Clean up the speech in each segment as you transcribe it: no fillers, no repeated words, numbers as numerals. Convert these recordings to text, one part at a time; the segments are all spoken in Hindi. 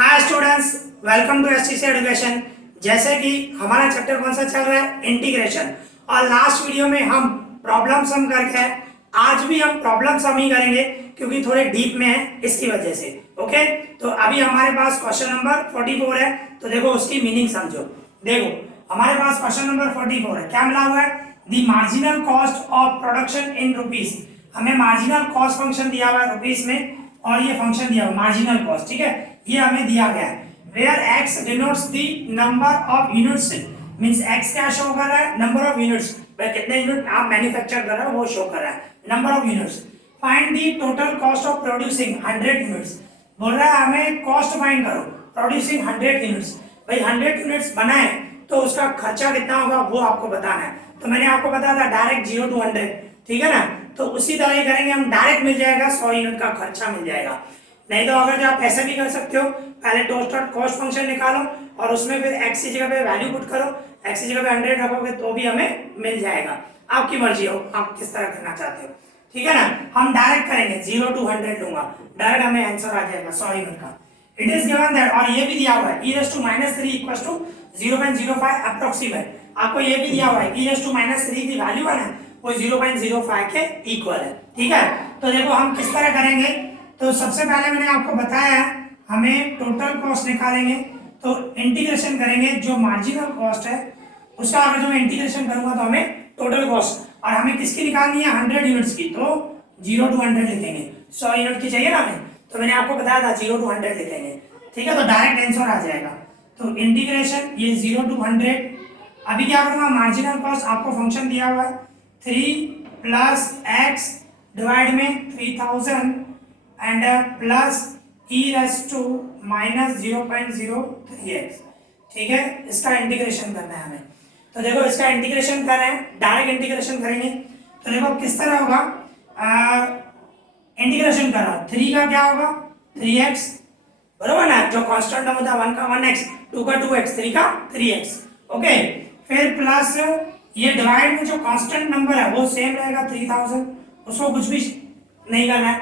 Hi students, welcome to STC education. जैसे कि हमारा चैप्टर कौन सा चल रहा है, इंटीग्रेशन। और लास्ट वीडियो में हम प्रॉब्लम सम करके हैं। आज भी हम प्रॉब्लम सम ही करेंगे क्योंकि थोड़े डीप में है इसकी वजह से। ओके, तो अभी हमारे पास क्वेश्चन नंबर 44 है, तो देखो उसकी मीनिंग समझो। देखो हमारे पास क्वेश्चन नंबर 44 है, क्या मिला हुआ है, the marginal cost of production in rupees. हमें मार्जिनल कॉस्ट फंक्शन दिया हुआ है रुपीस में, और ये फंक्शन दिया हुआ मार्जिनल कॉस्ट, ठीक है, ये हमें दिया गया है। Where x denotes the number of units, means x क्या शो कर रहा है, नंबर ऑफ यूनिट्स, भाई कितने यूनिट आप मैन्युफैक्चर कर रहे हो वो शो कर रहा है, number of units. Find the total cost of producing 100 units. बोल रहा है हमें कॉस्ट फाइंड करो प्रोड्यूसिंग 100 यूनिट्स। भाई 100 यूनिट्स बनाए तो उसका खर्चा कितना होगा वो आपको बताना है। तो मैंने आपको बताया था डायरेक्ट 0 to 100, ठीक है ना। तो उसी तरह ही करेंगे हम, डायरेक्ट मिल जाएगा 100 यूनिट का खर्चा मिल जाएगा। नहीं तो अगर जो आप ऐसा भी कर सकते हो, पहले टोटल कॉस्ट फंक्शन निकालो और उसमें फिर x की जगह पे वैल्यू पुट करो, x की जगह पे 100 रखोगे तो भी हमें मिल जाएगा। आपकी मर्जी हो आप किस तरह करना चाहते हो, ठीक है ना। हम डायरेक्ट करेंगे 0 to 100 लूंगा, डायरेक्ट हमें आंसर आ जाएगा 100 यूनिट का। इट इज गिवन दैट, और ये भी दिया हुआ है e−3 = 0.05 अप्रोक्सीमेट। आपको ये भी दिया हुआ है e−3 की वैल्यू है ना, वो 0.05 के इक्वल है, ठीक है। तो देखो हम किस तरह करेंगे। तो सबसे पहले मैंने आपको बताया है हमें टोटल कॉस्ट निकालेंगे, तो इंटीग्रेशन करेंगे जो मार्जिनल कॉस्ट है उसका, अगर जो मैं इंटीग्रेशन करूंगा तो हमें टोटल कॉस्ट, और हमें किसकी निकालनी है 100 यूनिट्स की, तो 0 to 100 लिखेंगे। 100 यूनिट की चाहिए ना हमें, तो मैंने आपको बताया था 0 to 100 लिखेंगे, ठीक है। तो डायरेक्ट आंसर आ जाएगा। तो इंटीग्रेशन ये 0 to 100। अभी क्या करूंगा, मार्जिनल कॉस्ट आपको फंक्शन दिया हुआ है 3 + x डिवाइड में 3000 एंड प्लस e−0.03x, ठीक है। इसका इंटीग्रेशन करना है हमें। तो देखो इसका इंटीग्रेशन कर रहे हैं, डायरेक्ट इंटीग्रेशन करेंगे। तो देखो किस तरह होगा, इंटीग्रेशन कर रहा हूं, 3 का क्या होगा 3x, बरोबर ना, जो कांस्टेंट टर्म होता है 1 का 1x, 2 का 2x, 3 का 3x, ओके। फिर प्लस ये डिवाइड में जो कांस्टेंट नंबर है वो सेम रहेगा 3000, उसको कुछ भी नहीं करना है,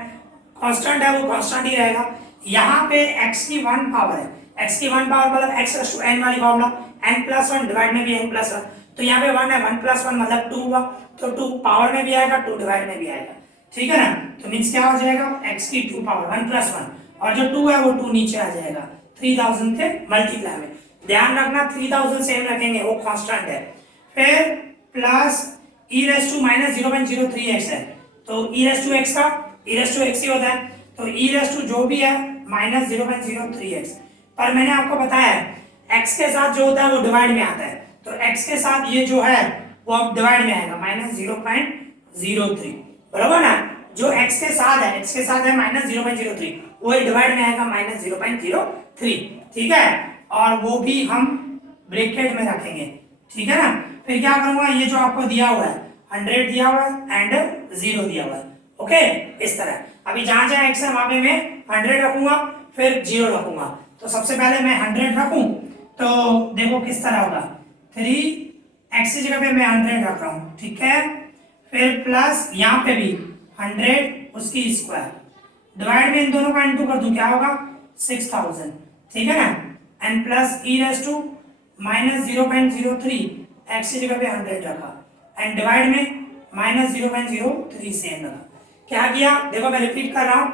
कांस्टेंट है वो कांस्टेंट ही रहेगा। यहाँ पे x की 1 पावर है, x की 1 पावर मतलब x⁻n वाली फॉर्मूला, n+1 डिवाइड में भी n+1, तो यहाँ पे 1 है, 1+1 मतलब 2 हुआ, तो 2 पावर में भी आएगा 2 डिवाइड में भी आएगा, ठीक है ना। तो मींस क्या हो जाएगा, x की 2 पावर 1+1, और जो 2 है वो 2 नीचे आ जाएगा 3000 के मल्टीप्लाई में। ध्यान रखना 3000 सेम रखेंगे, वो कांस्टेंट है। फिर प्लस e−0.03x है, तो e⁻x का e⁻x ही होता है, तो e जो भी है -0.03x। पर मैंने आपको बताया है x के साथ जो होता है वो डिवाइड में आता है, तो x के साथ ये जो है वो अब डिवाइड में आएगा -0.03, बराबर ना। जो x के साथ है, x के साथ है -0.03, वो डिवाइड में आएगा -0.03, ठीक है। और वो भी हम ब्रैकेट में रखेंगे, ठीक है ना। फिर क्या करूंगा, ये जो आपको दिया हुआ है 100 दिया हुआ है एंड 0 दिया हुआ है, ओके, इस तरह। अभी जहां जहां x है वहां पे मैं 100 रखूंगा, फिर 0 रखूंगा। तो सबसे पहले मैं 100 रखूं, तो देखो किस तरह होगा, 3x की जगह पे मैं 100 रख रहा हूं, ठीक है। फिर प्लस यहाँ पे भी 100 उसकी स्क्वायर, डिवाइड में इन दोनों का इनटू कर दूं, क्या होगा 6000, ठीक है ना। एंड प्लस e−0.03 x की जगह पे 100 रखा, एंड डिवाइड में -0.03 सेम रखा। क्या किया, देखो मैं रिपीट कर रहा हूं,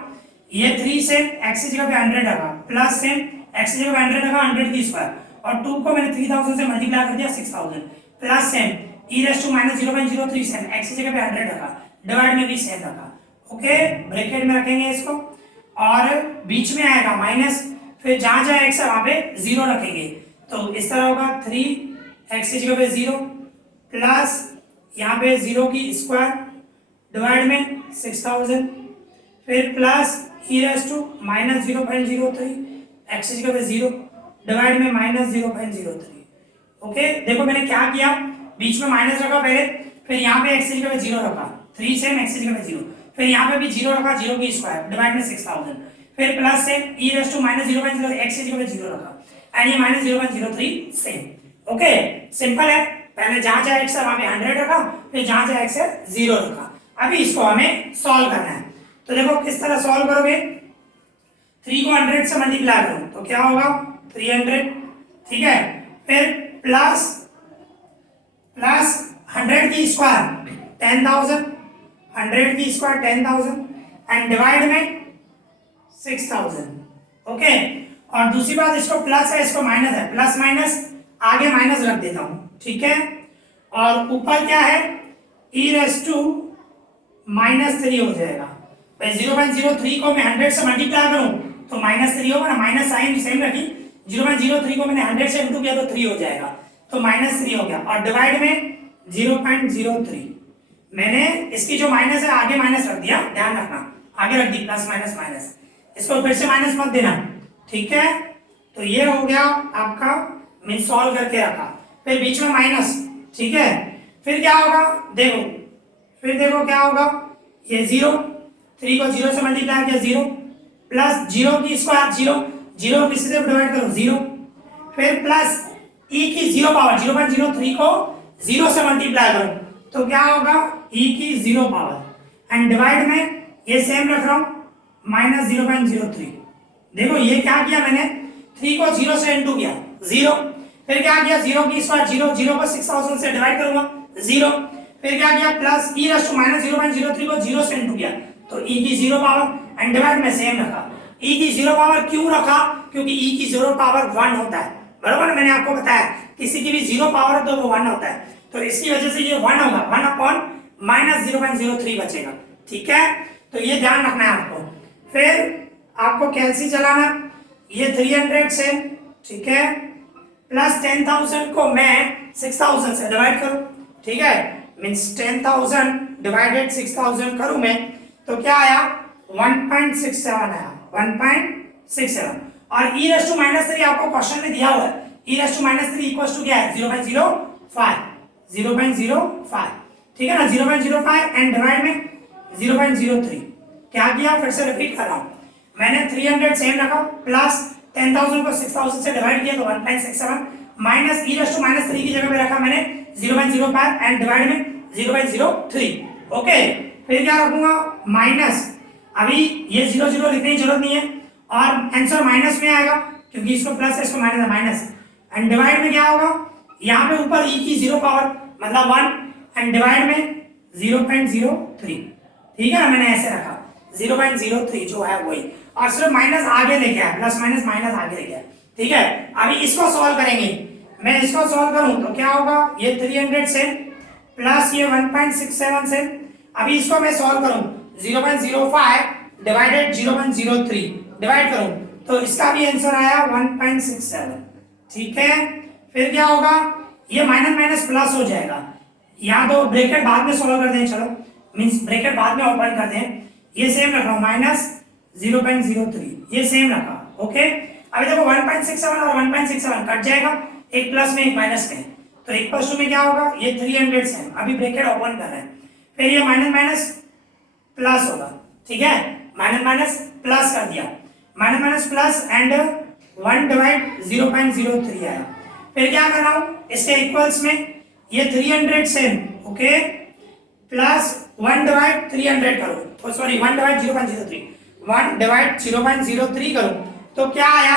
ये 3 सेम x की जगह पे 100 रखा, प्लस सेम x की जगह पे 100 रखा 100 की स्क्वायर, और 2 को मैंने 3000 से मल्टीप्लाई कर दिया 6000, plus same e−0.03 same x की जगह पे 100 रखा, डिवाइड में भी सेम रखा, ओके। ब्रैकेट में रखेंगे इसको, और बीच में आएगा माइनस, फिर जहां जहां x है वहां पे 0 रखेंगे, तो इस तरह होगा 3x की जगह पे 0 प्लस यहाँ पे 0 की स्क्वायर डिवाइड में 6000, फिर प्लस e−0.03 x की जगह पे 0 डिवाइड में -0.03, ओके। देखो मैंने क्या किया, बीच में माइनस रखा पहले, फिर यहाँ पे x की जगह पे 0 रखा, 3 सेम x की जगह पे 0, फिर यहाँ पे भी 0 रखा, 0 की स्क्वायर डिवाइड में 6000, फिर प्लस से e−0.03 x की जगह पे 0 रखा, एंड ये -0.03 सेम, ओके। सिंपल है, पहले जहां जहां x है वहां पे 100 रखा, फिर जहां जहां x है 0 रखा। अभी इसको हमें सॉल्व करना है, तो देखो किस तरह सॉल्व करोगे। 3 को 100 से मल्टीप्लाई करूं तो क्या होगा 300, ठीक है। फिर प्लस 100 की स्क्वायर 10,000, 100 की स्क्वायर 10,000 एंड डिवाइड में 6,000, ओके। और दूसरी बात, इसको प्लस है इसको माइनस है, प्लस माइनस आगे माइनस रख देता हूं, ठीक है। और ऊपर क्या है e रेस टू -3 हो जाएगा। भाई 0.03 को मैं 100 से मल्टीप्लाई करूं तो -3 होगा ना, माइनस साइन सेम रखी। 0.03 को मैंने 100 से इंटू किया तो 3 हो जाएगा, तो -3 हो गया। और डिवाइड में 0.03, मैंने इसकी जो माइनस है आगे माइनस रख दिया, ध्यान रखना आगे रख दी प्लस माइनस माइनस, इसको फिर से माइनस मत देना, ठीक है। तो ये हो गया आपका, मैं सॉल्व करके रखा, फिर बीच में माइनस, ठीक है। फिर क्या होगा देखो, फिर देखो क्या होगा, ये 0, 3 को 0 से मल्टीप्लाई किया 0, प्लस 0 की स्क्वायर 0, 0 किसी से डिवाइड करो 0, फिर प्लस e की 0 पावर 0.03 को 0 से मल्टीप्लाई करो तो क्या होगा e की 0 पावर एंड डिवाइड में ये सेम रख रहा हूं -0.03। देखो ये क्या किया मैंने, 3 को 0 से इंटू किया 0, फिर क्या किया 0 की स्क्वायर 0, 0 को 6,000 से डिवाइड करूंगा 0, फिर क्या किया प्लस e रेज़ टू -0.03 को 0 से इंटू किया तो e की 0 पावर एंड डिवाइड में सेम रखा। e की 0 पावर क्यों रखा, क्योंकि e की 0 पावर 1 होता है, बराबर ना, मैंने आपको बताया किसी की भी 0 पावर हो तो वो 1 होता है, तो इसकी वजह से ये 1 होगा, 1 अपॉन -0.03 बचेगा, ठीक है। तो ये ध्यान रखना है आपको। फिर आपको कैलसी चलाना, ये 300 से, ठीक है, प्लस 10,000 को मैं 6,000 से डिवाइड करूं, ठीक है, मींस 10,000 डिवाइडेड 6,000 करूं मैं तो क्या आया 1.67 आया, 1.67। और e रेज़ टू -3 आपको क्वेश्चन में दिया हुआ है, e raise to -3 equals to क्या है 0.05, 0.05, ठीक है ना, 0.05 एंड डिवाइड में 0.03। क्या किया, फिर से रिपीट कर रहा हूं, मैंने 300 सेम रखा, प्लस 10,000 को 6,000 से डिवाइड किया तो 1.67, माइनस e रेज़ टू -3 की जगह पे रखा मैंने 0.05 एंड डिवाइड में 0.03, ओके। फिर क्या रखूंगा माइनस, अभी ये 0 0 लिखने की जरूरत नहीं है और आंसर माइनस में आएगा क्योंकि इसको प्लस है इसको माइनस है, माइनस एंड डिवाइड में क्या होगा, यहाँ पे ऊपर e की 0 पावर मतलब 1 एंड डिवाइड में 0.03, ठीक है ना, मैंने ऐसे रखा 0.03 जो है वही, और सिर्फ माइनस आगे लेके आया, प्लस माइनस माइनस आगे लेके आया, ठीक है। अभी इसको सॉल्व करेंगे, मैं इसको सॉल्व करूं तो क्या होगा, ये 300 से प्लस ये 1.67 से, अभी इसको मैं सॉल्व करूं 0.05 डिवाइडेड 0.03 डिवाइड करूं तो इसका भी आंसर आया 1.67, ठीक है। फिर क्या होगा, ये माइनस माइनस प्लस हो जाएगा, यहाँ तो ब्रैकेट बाद में सॉल्व कर दें, चलो मींस ब्रैकेट बाद में ओपन कर दें, ये सेम रखा -0.03 ये सेम रखा, ओके। अभी देखो 1.67 और 1.67 कट जाएगा, एक प्लस में एक माइनस में, तो इक्वल्स टू में क्या होगा, ये 300 से अभी ब्रैकेट ओपन कर रहे हैं, फिर ये माइनस माइनस प्लस होगा, ठीक है, माइनस माइनस प्लस कर दिया, minus minus plus and 1 divide 0.03 आया। फिर क्या कर रहा हूं, इसके इक्वल्स में ये 300 सेम, ओके, प्लस 1 डिवाइड 300 करो तो सॉरी 1 डिवाइड 0.03, 1 डिवाइड 0.03 करो तो क्या आया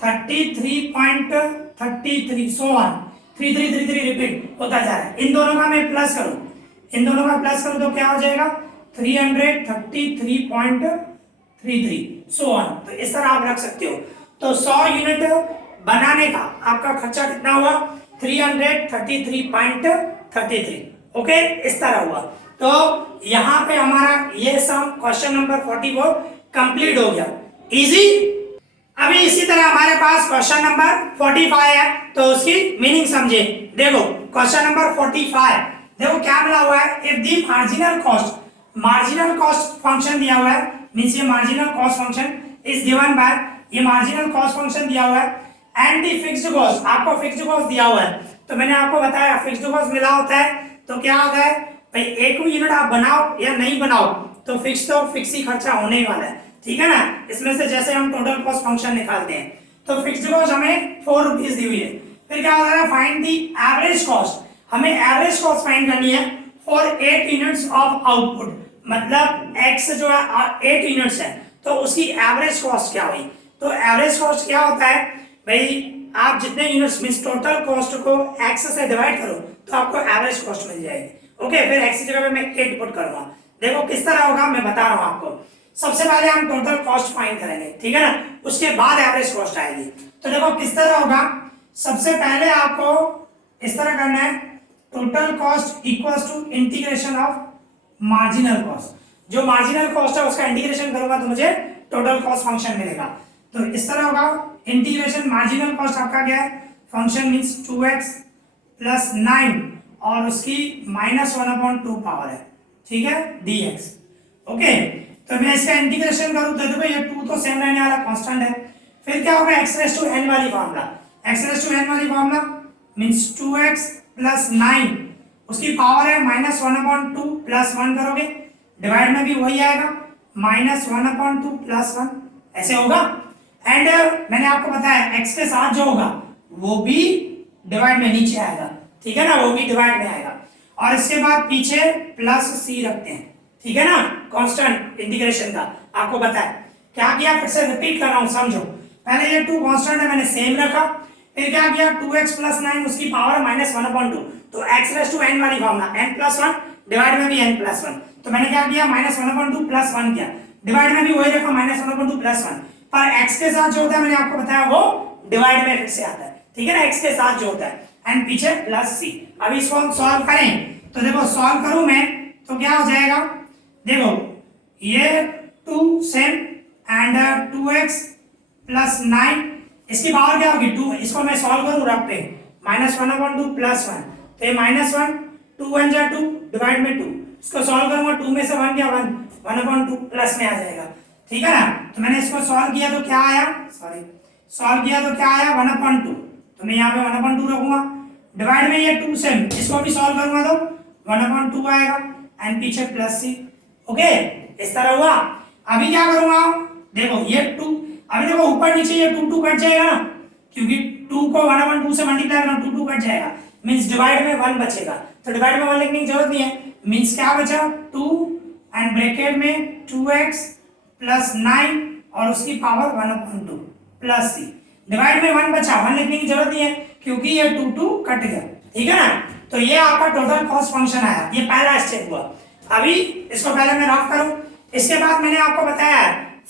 33.33, सो ऑन 3333 रिपीट होता जा रहा है। इन दोनों का मैं प्लस करूं, इन दोनों का प्लस करूं तो क्या हो जाएगा 333.33, सो ऑन। तो इस तरह आप रख सकते हो। तो 100 यूनिट बनाने का आपका खर्चा कितना हुआ 333.33, ओके, इस तरह हुआ। तो यहाँ पे हमारा ये सम क्वेश्चन नंबर 44 कंप्लीट हो गया, इजी। अभी इसी तरह हमारे पास क्वेश्चन नंबर 45 है, तो उसकी मीनिंग समझे। देखो क्वेश्चन नंबर 45, देखो क्या मिला हुआ है, if the marginal cost function दिया हुआ है, मींस ये marginal cost function is given by, ये मार्जिनल कॉस्ट फंक्शन दिया हुआ है एंड द फिक्स्ड कॉस्ट, आपको फिक्स्ड कॉस्ट दिया हुआ है। तो मैंने आपको बताया फिक्स्ड कॉस्ट मिला होता है तो क्या होता है भाई, एक यूनिट आप बनाओ या नहीं बनाओ तो फिक्स ही खर्चा होने वाला है, ठीक है ना। इसमें से जैसे हम टोटल कॉस्ट फंक्शन निकालते हैं तो फिक्स्ड कॉस्ट हमें 4 रुपीज दी हुई है। फिर क्या होता है, फाइंड द एवरेज कॉस्ट, हमें एवरेज कॉस्ट फाइंड करनी है फॉर 8 यूनिट्स ऑफ आउटपुट, मतलब x जो है 8 यूनिट्स है तो उसकी एवरेज कॉस्ट क्या हुई। तो एवरेज कॉस्ट क्या होता है भाई, आप जितने यूनिट्स मींस टोटल कॉस्ट को एक्स से डिवाइड करो तो आपको एवरेज कॉस्ट मिल जाएगी। ओके, फिर एक्स की जगह पे मैं 8 पुट करूंगा। देखो किस तरह होगा मैं बता रहा हूं आपको। सबसे पहले हम टोटल कॉस्ट फाइंड करेंगे, ठीक है ना, उसके बाद एवरेज कॉस्ट आएगी। तो देखो किस तरह होगा, सबसे पहले आपको इस तरह करना है, total cost equals to integration of marginal cost. जो मार्जिनल कॉस्ट है उसका इंटीग्रेशन करूंगा तो मुझे टोटल कॉस्ट फंक्शन मिलेगा। तो इस तरह होगा, इंटीग्रेशन मार्जिनल कॉस्ट आपका क्या है, फंक्शन मींस 2x प्लस 9 और उसकी -1/2 पावर है, ठीक है, dx। ओके, तो मैं इसका इंटीग्रेशन करूं तो देखो ये 2 तो सेम रहने वाला कांस्टेंट है। फिर क्या होगा, x⁻n वाली फार्मूला, x⁻n वाली फार्मूला मींस 2x प्लस 9 उसकी पावर है -1/2 प्लस 1 करोगे, डिवाइड में भी वही आएगा -1/2 प्लस 1, ऐसे होगा। एंड मैंने आपको बताया x के साथ जो होगा वो भी डिवाइड में नीचे आएगा, ठीक है ना, वो भी डिवाइड में आएगा। और इसके बाद पीछे प्लस c रखते हैं, ठीक है ना, कांस्टेंट इंटीग्रेशन का आपको बताया। क्या किया, फिर से रिपीट कर रहा हूं, समझो। पहले ये 2 कांस्टेंट है, मैंने सेम रखा। फिर क्या किया, 2x प्लस 9 उसकी पावर -1/2, तो x⁻n वाली फॉर्मूला n प्लस 1 डिवाइड में भी n प्लस 1, तो मैंने क्या किया -1/2 प्लस 1 किया, डिवाइड में भी वही रखा -1/2 प्लस 1। पर x के साथ जो होता है मैंने आपको बताया वो डिवाइड में फिर से आता है, ठीक है ना, x के साथ जो होता है, एंड पीछे प्लस c। अब इसको हम सॉल्व करें तो देखो सॉल्व करूं मैं तो क्या हो जाएगा, देखो ये 2 सेम एंड 2x प्लस 9 इसकी पावर क्या होगी 2, इसको मैं सॉल्व करूं रफ पे -1/2 प्लस 1, तो ये -1 2 1 जा 2 डिवाइड में 2, इसको सॉल्व करूंगा 2 में से 1 क्या 1/2 प्लस में आ जाएगा, ठीक है ना। तो मैंने इसको सॉल्व किया तो क्या आया, सॉल्व किया तो क्या आया 1/2, तो मैं यहाँ पे 1/2 रखूंगा, डिवाइड में ये 2 सेम, इसको भी सॉल्व करूंगा तो 1/2 आएगा एंड पीछे प्लस c। ओके, इस तरह हुआ। अभी क्या करूंगा, देखो ये 2, अभी देखो ऊपर नीचे ये 2 कट जाएगा ना, क्योंकि 2 को 1/2 से मल्टीप्लाई करना 2 कट जाएगा, मींस डिवाइड में 1 बचेगा, तो डिवाइड में 1 लिखने की जरूरत नहीं है, मींस क्या बचा 2 एंड ब्रैकेट में 2x प्लस 9 और उसकी पावर 1/2 प्लस c, डिवाइड में 1 बचा, 1 लिखने की जरूरत नहीं है क्योंकि ये 2 कट गया, ठीक है ना। तो ये आपका टोटल कॉस्ट फंक्शन आया, ये पहला स्टेप हुआ। अभी इसको पहले मैं रफ करूं, इसके बाद मैंने आपको बताया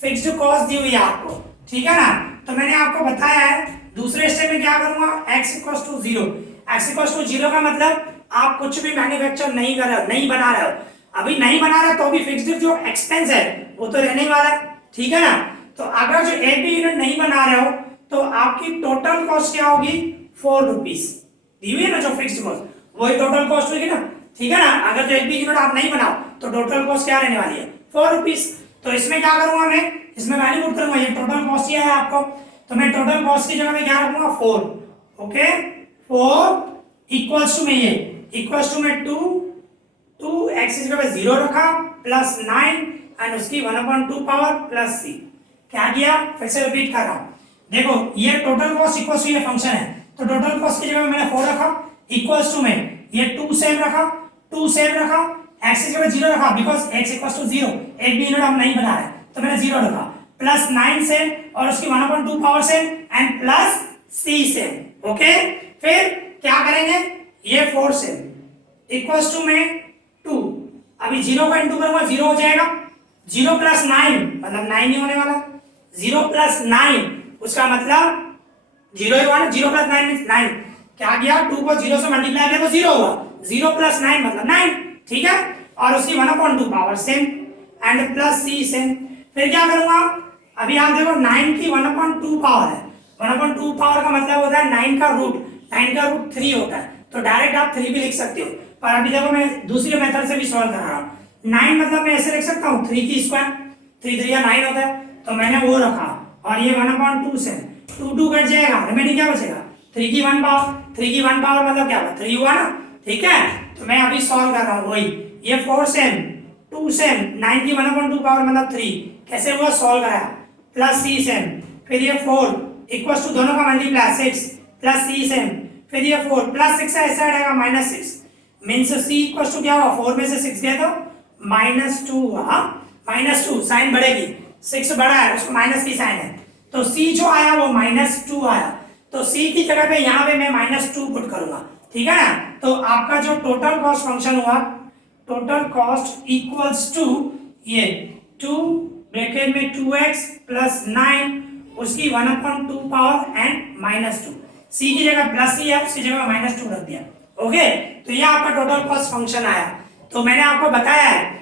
फिक्स्ड कॉस्ट दी हुई है आपको, ठीक है ना, तो मैंने आपको बताया है दूसरे स्टेप में क्या करूंगा, x = 0। x = 0 का मतलब आप कुछ भी मैन्युफैक्चर नहीं कर रहे हो, नहीं बना रहे हो, अभी नहीं बना रहे तो भी फिक्स्ड जो एक्सपेंस है वो तो रहने वाला है, ठीक है ना। तो अगर जो एक भी यूनिट नहीं बना रहे हो तो आपकी टोटल कॉस्ट क्या होगी 4 रुपीज दी हुई है ना, जो फिक्स्ड कॉस्ट वही टोटल कॉस्ट होगी ना, ठीक है ना। अगर जो एक भी यूनिट आप नहीं बनाओ तो टोटल कॉस्ट क्या रहने वाली है 4 रुपीज। तो इसमें क्या करूंगा मैं, इसमें वैल्यू पुट करूंगा, ये टोटल कॉस्ट ही है आपको, तो मैं टोटल कॉस्ट की जगह में क्या रखूंगा 4। ओके, 4 इक्वल्स टू में ये इक्वल्स टू में 2 x की जगह पे 0 रखा प्लस 9 एंड उसकी 1/2 पावर प्लस c। क्या किया, फिर से रिपीट कर रहा हूं, देखो ये टोटल कॉस्ट इक्वल्स टू ये फंक्शन है, तो टोटल कॉस्ट की जगह में मैंने 4 रखा, इक्वल्स टू में ये 2 सेम रखा, x की जगह 0 रखा बिकॉज़ x = 0, एक भी यूनिट हम नहीं बना रहे तो मैंने 0 रखा, प्लस 9 सेम और उसकी 1/2 power same and plus c same. Okay, फिर क्या करेंगे, ये 4 सेम इक्वल्स टू में 2, अभी 0 का इंटू करूंगा 0 हो जाएगा, 0 प्लस 9 मतलब 9 ही होने वाला, 0 प्लस 9 उसका मतलब 0 ही हुआ ना, 0 प्लस 9 मींस 9, क्या किया 2 को 0 से मल्टीप्लाई किया तो 0 हुआ, 0 प्लस 9 मतलब 9, ठीक है, और उसकी 1/2 power same and plus c same. फिर क्या करूंगा, अभी आप देखो 9 की 1/2 पावर है, 1/2 पावर का मतलब होता है 9 का रूट, 9 का रूट 3 होता है, तो डायरेक्ट आप 3 भी लिख सकते हो, पर अभी देखो मैं दूसरे मेथड से भी सॉल्व कर रहा हूँ। 9 मतलब मैं ऐसे लिख सकता हूँ 3 की स्क्वायर, 3 3 या 9 होता है, तो मैंने वो रखा, और ये 1/2 से 2 कट जाएगा, रिमेनिंग क्या बचेगा 3 की 1 पावर, 3 की 1 पावर मतलब क्या हुआ 3 हुआ ना, ठीक है। तो मैं अभी सॉल्व कर रहा हूँ वही, ये 4 सेम 2 सेम 9 की 1/2 पावर मतलब 3, कैसे हुआ सॉल्व कराया, प्लस c सेम, फिर ये 4 इक्वल्स टू दोनों का मल्टीप्लाई 6 प्लस c सेम, फिर ये 4 प्लस 6 ऐसा आएगा -6 मींस c इक्वल्स टू क्या हुआ 4 में से 6 गया तो -2 हुआ, -2 साइन बढ़ेगी 6 बड़ा है, उसको माइनस की साइन है, तो c जो आया वो -2 आया, तो c की जगह पे यहाँ पे मैं -2 पुट करूंगा, ठीक है ना। तो आपका जो टोटल कॉस्ट फंक्शन हुआ, टोटल कॉस्ट इक्वल्स टू ये 2 ब्रैकेट में 2x प्लस 9 उसकी 1/2 पावर एंड -2, c की जगह प्लस ही है, उसकी जगह -2 रख दिया। ओके, तो ये आपका टोटल कॉस्ट फंक्शन आया। तो मैंने आपको बताया है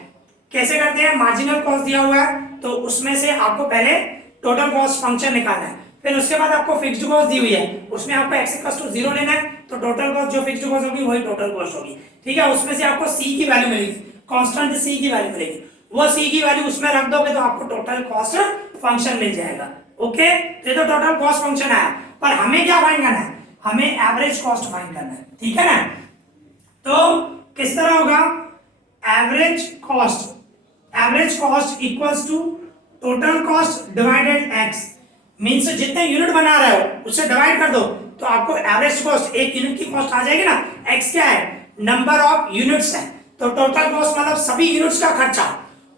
कैसे करते हैं, मार्जिनल कॉस्ट दिया हुआ है तो उसमें से आपको पहले टोटल कॉस्ट फंक्शन निकालना है, फिर उसके बाद आपको फिक्स्ड कॉस्ट दी हुई है, उसमें आपको x इक्वल टू 0 लेना है, तो टोटल कॉस्ट जो फिक्स्ड कॉस्ट होगी वही टोटल कॉस्ट होगी, ठीक है। उसमें से आपको c की वैल्यू मिलेगी, कांस्टेंट c की वैल्यू मिलेगी, वो c की वैल्यू उसमें रख दोगे तो आपको टोटल कॉस्ट फंक्शन मिल जाएगा। ओके, तो ये तो टोटल कॉस्ट फंक्शन आया, पर हमें क्या फाइंड करना है, हमें एवरेज कॉस्ट फाइंड करना है, ठीक है ना। तो किस तरह होगा, average cost equals to total cost divided x, means जितने यूनिट बना रहे हो उससे डिवाइड कर दो तो आपको एवरेज कॉस्ट, एक यूनिट की कॉस्ट आ जाएगी ना। x क्या है, नंबर ऑफ यूनिट्स है, तो टोटल कॉस्ट मतलब सभी यूनिट्स का खर्चा,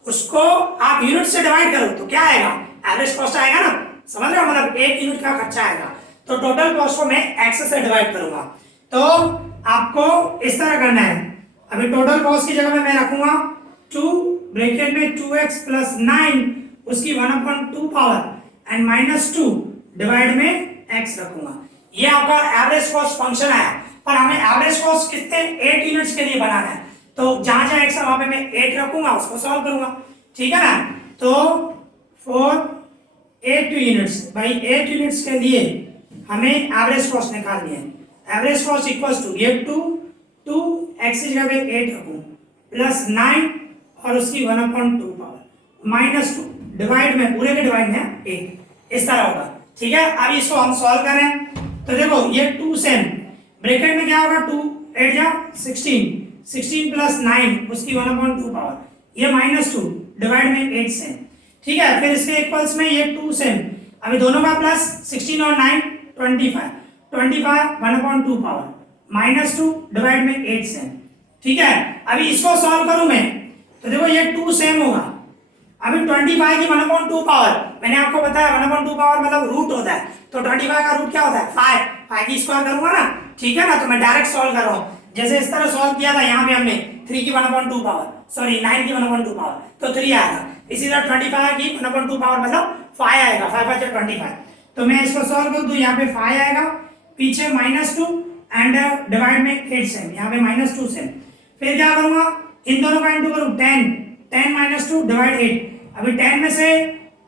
उसको आप यूनिट से डिवाइड करो तो क्या आएगा, एवरेज कॉस्ट आएगा ना, समझ रहे हो, मतलब एक यूनिट का खर्चा आएगा, तो टोटल कॉस्ट को मैं x से डिवाइड करूंगा। तो आपको इस तरह करना है, अभी टोटल कॉस्ट की जगह में मैं रखूंगा 2 ब्रैकेट में 2x प्लस 9 उसकी 1/2 पावर एंड -2 डिवाइड में x रखूंगा। ये आपका एवरेज कॉस्ट फंक्शन आया, पर हमें एवरेज कॉस्ट कितने 8 यूनिट्स के लिए बनाना है, तो जहां जहां x है वहां पे मैं 8 रखूंगा, उसको सॉल्व करूंगा, ठीक है ना। तो फॉर 8 यूनिट्स, भाई 8 यूनिट्स के लिए हमें एवरेज कॉस्ट निकालनी है। एवरेज कॉस्ट इक्वल्स टू ये 2 x की जगह पे 8 रखूं प्लस 9 और उसकी 1/2 पावर -2 डिवाइड में, पूरे के डिवाइड में 8, इस तरह होगा, ठीक है। अब इसको हम सॉल्व करें तो देखो ये 2 सेम ब्रैकेट में क्या होगा, 2 8 जा 16 प्लस 9 उसकी 1/2 पावर, ये -2 डिवाइड में 8 सेम, ठीक है। फिर इसके इक्वल्स में ये 2 सेम, अभी दोनों का प्लस 16 और 9 25 1/2 पावर -2 डिवाइड में 8 सेम, ठीक है। अभी इसको सॉल्व करूं मैं तो देखो ये 2 सेम होगा, अभी 25 की 1/2 पावर, मैंने आपको बताया 1/2 पावर मतलब रूट होता है, तो 25 का रूट क्या होता है 5 की स्क्वायर करूंगा ना, ठीक है ना। तो मैं डायरेक्ट सॉल्व कर रहा हूं, जैसे इस तरह सॉल्व किया था, यहाँ पे हमने 3 की 1/2 पावर, सॉरी 9 की 1/2 पावर, तो 3 आएगा, इसी तरह 25 की 1/2 पावर मतलब 5 आएगा, 5 से 25, तो मैं इसको सॉल्व कर दूं, यहाँ पे 5 आएगा, पीछे -2 एंड डिवाइड में 8 सेम, यहाँ पे -2 सेम, फिर क्या करूंगा, इन दोनों का इंटू करूं 10 -2 डिवाइड 8, अभी 10 में से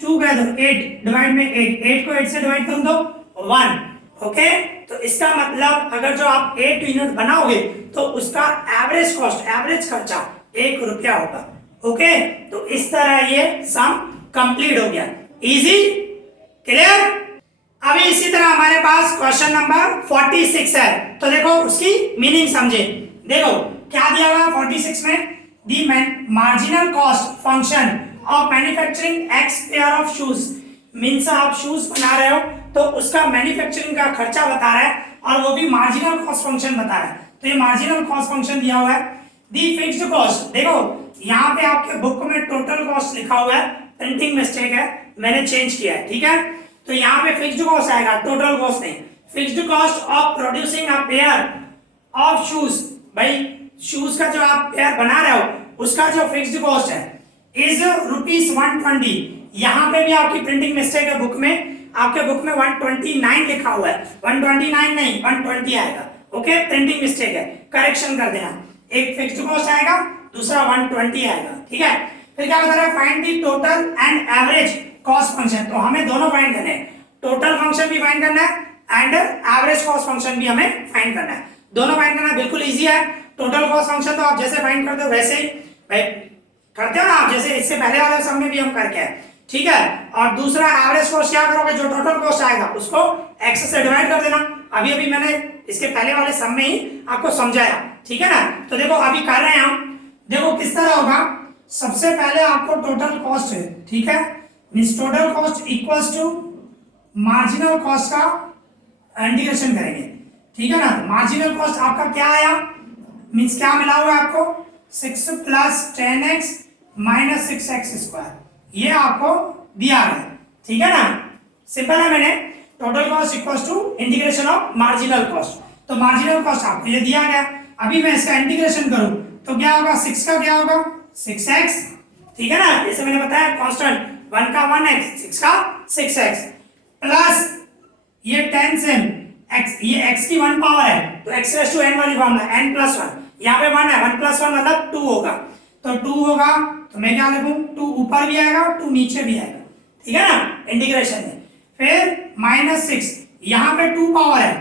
2 गया तो 8 डिवाइड में 8 को 8 से डिवाइड कर दो 1, ओके। तो इसका मतलब अगर जो आप 8 यूनिट बनाओगे तो उसका एवरेज कॉस्ट, एवरेज खर्चा 1 रुपया होगा, ओके। तो इस तरह ये सम कंप्लीट हो गया, इजी, क्लियर। अभी इसी तरह हमारे पास क्वेश्चन नंबर 46 है, तो देखो उसकी मीनिंग समझे। देखो क्या दिया हुआ 46 में, the marginal cost function of manufacturing X pair of shoes, means आप शूज बना रहे हो तो उसका मैन्युफैक्चरिंग का खर्चा बता रहा है और वो भी मार्जिनल कॉस्ट फंक्शन बता रहा है, तो ये मार्जिनल कॉस्ट फंक्शन दिया हुआ है। दी फिक्स्ड कॉस्ट, देखो यहाँ पे आपके बुक में टोटल कॉस्ट लिखा हुआ है, प्रिंटिंग मिस्टेक है, मैंने चेंज किया है, ठीक है। तो यहाँ पे फिक्स्ड कॉस्ट आएगा, टोटल कॉस्ट नहीं, fixed cost of producing a pair of shoes, भाई शूज का जो आप पेयर बना रहे हो उसका जो फिक्स्ड कॉस्ट है इज ₹120। यहाँ पे भी आपकी प्रिंटिंग मिस्टेक है, बुक में, आपके बुक में 129 लिखा हुआ है, 129 नहीं 120 आएगा, ओके, प्रिंटिंग मिस्टेक है, करेक्शन कर देना, एक फिक्स्ड कॉस्ट आएगा, दूसरा 120 आएगा, ठीक है। फिर क्या बता रहा है, find the total and average cost function, तो हमें दोनों फाइंड करने हैं, टोटल फंक्शन भी फाइंड करना है एंड एवरेज कॉस्ट फंक्शन भी हमें फाइंड करना है, दोनों फाइंड करना बिल्कुल इजी है। टोटल कॉस्ट फंक्शन तो आप जैसे फाइंड करते हो वैसे ही भाई करते हो ना आप, जैसे इससे पहले वाले सम में भी हम करके हैं, ठीक है। और दूसरा एवरेज कॉस्ट क्या करोगे, जो टोटल कॉस्ट आएगा उसको x से डिवाइड कर देना, अभी अभी मैंने इसके पहले वाले सम में ही आपको समझाया, ठीक है ना। तो देखो अभी कर रहे हैं हम, देखो किस तरह होगा, सबसे पहले आपको टोटल कॉस्ट है, ठीक है, means total cost equals to marginal cost का इंटीग्रेशन करेंगे, ठीक है ना। मार्जिनल कॉस्ट आपका क्या आया, मींस क्या मिला हुआ है आपको, 6 + 10x - 6x², ये आपको दिया है, ठीक है ना। सिंपल है, मैंने total cost equals to integration of marginal cost, तो मार्जिनल कॉस्ट आपको ये दिया गया। अभी मैं इसका इंटीग्रेशन करूं तो क्या होगा, 6 का क्या होगा 6x, ठीक है ना, जैसे मैंने बताया कांस्टेंट 1 का 1x, 6 का 6x प्लस ये 10 से x, ये x की 1 पावर है तो x रेज़ टू n वाली फॉर्मूला n प्लस 1, यहाँ पे 1 है, 1 प्लस 1 मतलब 2 होगा, तो 2 होगा तो मैं क्या लिखूं, 2 ऊपर भी आएगा 2 नीचे भी आएगा, ठीक है ना, इंटीग्रेशन में। फिर -6, यहाँ पे 2 पावर है,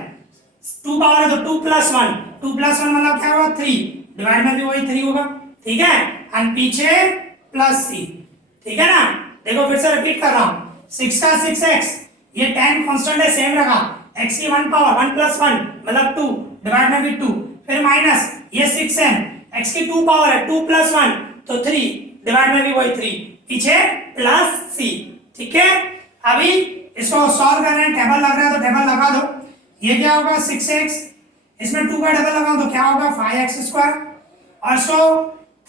2 पावर है तो 2 प्लस 1, 2 प्लस 1 मतलब क्या होगा 3, डिवाइड में भी वही 3 होगा, ठीक है, और पीछे प्लस c, ठीक है ना। देखो फिर से रिपीट कर रहा हूं, 6 का 6x, ये 10 कांस्टेंट है सेम रखा, x की 1 पावर 1 प्लस 1 मतलब 2, डिवाइड में भी 2, फिर माइनस ये 6m, x की 2 पावर है 2 प्लस 1 तो 3, डिवाइड में भी वही 3, पीछे प्लस c, ठीक है। अभी इसको सॉल्व कर रहे हैं, टेबल लग रहा है तो टेबल लगा दो, ये क्या होगा 6x, इसमें 2 का डबल लगाओ तो क्या होगा 5x स्क्वायर, और इसको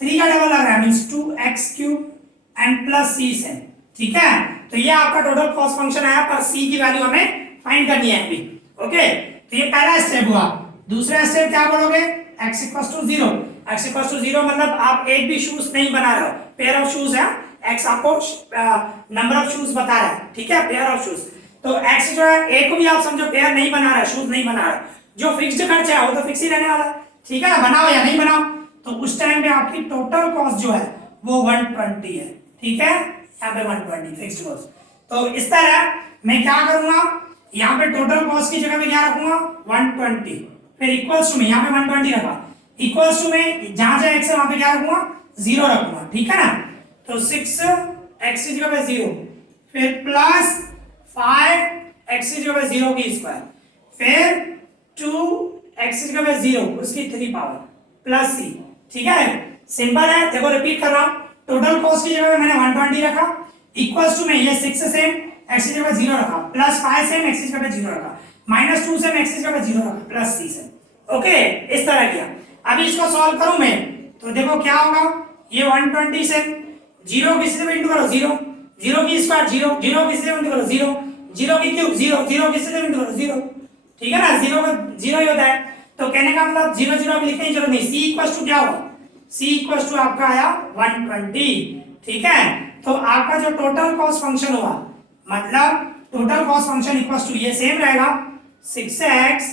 3 का डबल लग रहा है means 2x cube and plus c से, ठीक है। तो ये आपका टोटल कॉस्ट फंक्शन आया, पर c की वैल्यू हमें फाइंड करनी है अभी, ओके। तो ये पहला स्टेप हुआ। दूसरा स्टेप क्या बोलोगे, x equals to 0, x equals to 0 मतलब आप एक भी शूज नहीं बना रहे हो, पेयर ऑफ शूज है, x आपको नंबर ऑफ शूज बता रहा है, ठीक है, पेयर ऑफ शूज। तो x जो है एक को भी आप समझो पेयर नहीं बना रहा है, शूज नहीं बना रहा है, जो फिक्स्ड खर्चा है वो तो फिक्स ही रहने वाला है, ठीक है ना, बनाओ या नहीं बनाओ। तो उस टाइम पे आपकी टोटल कॉस्ट जो है वो 120 है, ठीक है, यहाँ पे 120 फिक्स्ड कॉस्ट। तो इस तरह मैं क्या करूंगा, यहाँ पे टोटल कॉस्ट की जगह पे क्या रखूंगा 120, फिर इक्वल्स टू में यहाँ पे 120 रखा, इक्वल्स टू में जहां जहां x है वहां पे क्या रखूंगा 0 रखूंगा, ठीक है ना। तो 6x की जगह पे 0, फिर प्लस 5x की जगह पे 0 की स्क्वायर, फिर 2x की जगह पे 0 उसकी 3 पावर प्लस c, ठीक है, सिंपल है। देखो रिपीट कर रहा हूं, टोटल कॉस्ट की जगह पे मैंने 120 रखा, इक्वल्स टू में ये 6 सेम x की जगह पे 0 रखा, प्लस 5 सेम x की जगह पे 0 रखा, -2 सेम x की जगह पे 0 रखा, प्लस c सेम, ओके, इस तरह किया। अभी इसको सॉल्व करूं मैं तो देखो क्या होगा, ये 120 से 0 किसी से इंटू करो 0, 0 की स्क्वायर 0, 0 किसी से इंटू करो 0, 0 की क्यूब 0, 0 किसी से इंटू करो 0, ठीक है ना, 0 का 0 ही होता है। तो कहने का मतलब 0 0 लिखने की जरूरत नहीं, c इक्वल्स टू क्या होगा, c इक्वल्स टू आपका आया 120, ठीक है। तो आपका जो टोटल कॉस्ट फंक्शन हुआ, मतलब total cost function equals to ये सेम रहेगा 6x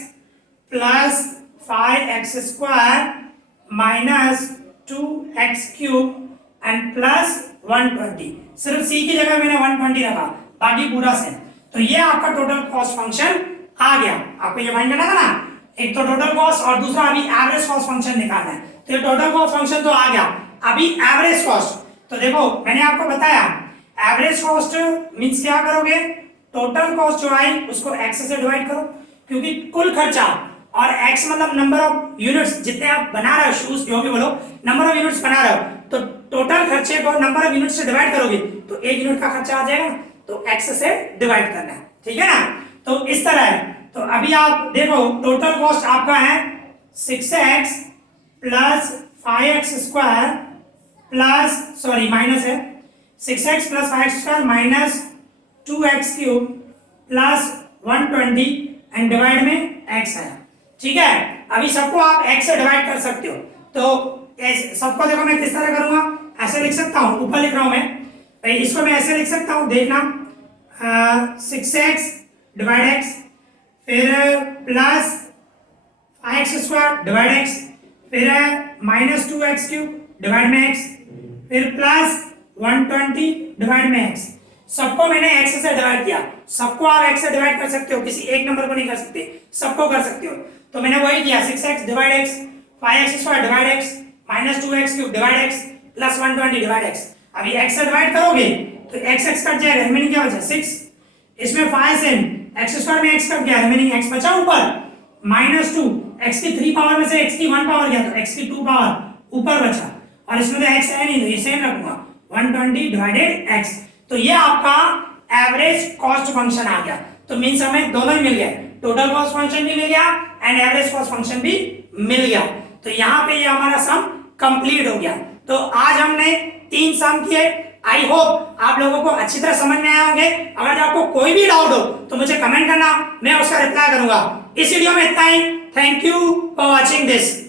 plus 5x square minus 2x cube and plus 120, सिर्फ c की जगह मैंने 120 रखा, बाकी पूरा सेम। तो ये आपका टोटल कॉस्ट फंक्शन आ गया। आपको ये फाइंड करना था ना, एक तो टोटल कॉस्ट और दूसरा अभी एवरेज कॉस्ट फंक्शन निकालना है। तो ये टोटल कॉस्ट फंक्शन तो आ गया, अभी एवरेज कॉस्ट। तो देखो मैंने आपको बताया एवरेज कॉस्ट मींस क्या करोगे, टोटल कॉस्ट जो आई उसको x से डिवाइड करो, क्योंकि कुल खर्चा और x मतलब नंबर ऑफ यूनिट्स, जितने आप बना रहे हो शूज जो भी बोलो, नंबर ऑफ यूनिट्स बना रहे हो, तो टोटल खर्चे को नंबर ऑफ यूनिट्स से डिवाइड करोगे तो एक यूनिट का खर्चा आ जाएगा, तो x से डिवाइड करना है, ठीक है ना। तो इस तरह है। तो अभी आप देखो टोटल कॉस्ट आपका है 6x plus 5x square plus sorry minus है 6x plus 5x square minus 2x cube plus 120 and divide में x आया, ठीक है। अभी सबको आप x से डिवाइड कर सकते हो, तो सबको देखो मैं किस तरह करूंगा, ऐसे लिख सकता हूं, ऊपर लिख रहा हूं मैं, इसको मैं ऐसे लिख सकता हूं, देखना 6x डिवाइड x, फिर plus 5x square divide x, फिर माइनस 2x क्यूब डिवाइड में x, फिर प्लस 120 डिवाइड में x। सबको मैंने x से डिवाइड किया, सबको आप x से डिवाइड कर सकते हो, किसी एक नंबर को नहीं कर सकते, सबको कर सकते हो। तो मैंने वही किया 6x divide x, 5x square divide x, minus 2x cube divide x, plus 120 divide x। अभी x से डिवाइड करोगे तो x x कट जाएगा, रिमेनिंग क्या बचा 6, इसमें 5 से x स्क्वायर में x कट गया, रिमेनिंग x बचा ऊपर, माइनस 2, x की 3 पावर में से x की 1 पावर गया तो x की 2 पावर ऊपर बचा, और इसमें तो x है नहीं तो ये सेम रखूंगा 120 डिवाइडेड x। तो ये आपका एवरेज कॉस्ट फंक्शन आ गया। तो मींस हमें दोनों ही मिल गए, टोटल कॉस्ट फंक्शन भी मिल गया एंड एवरेज कॉस्ट फंक्शन भी मिल गया। तो यहाँ पे ये हमारा सम कंप्लीट हो गया। तो आज हमने 3 सम किए, आई होप आप लोगों को अच्छी तरह समझ में आए होंगे। अगर आपको कोई भी डाउट हो तो मुझे कमेंट करना, मैं उसका रिप्लाई करूंगा। इस वीडियो में इतना ही। Thank you for watching this.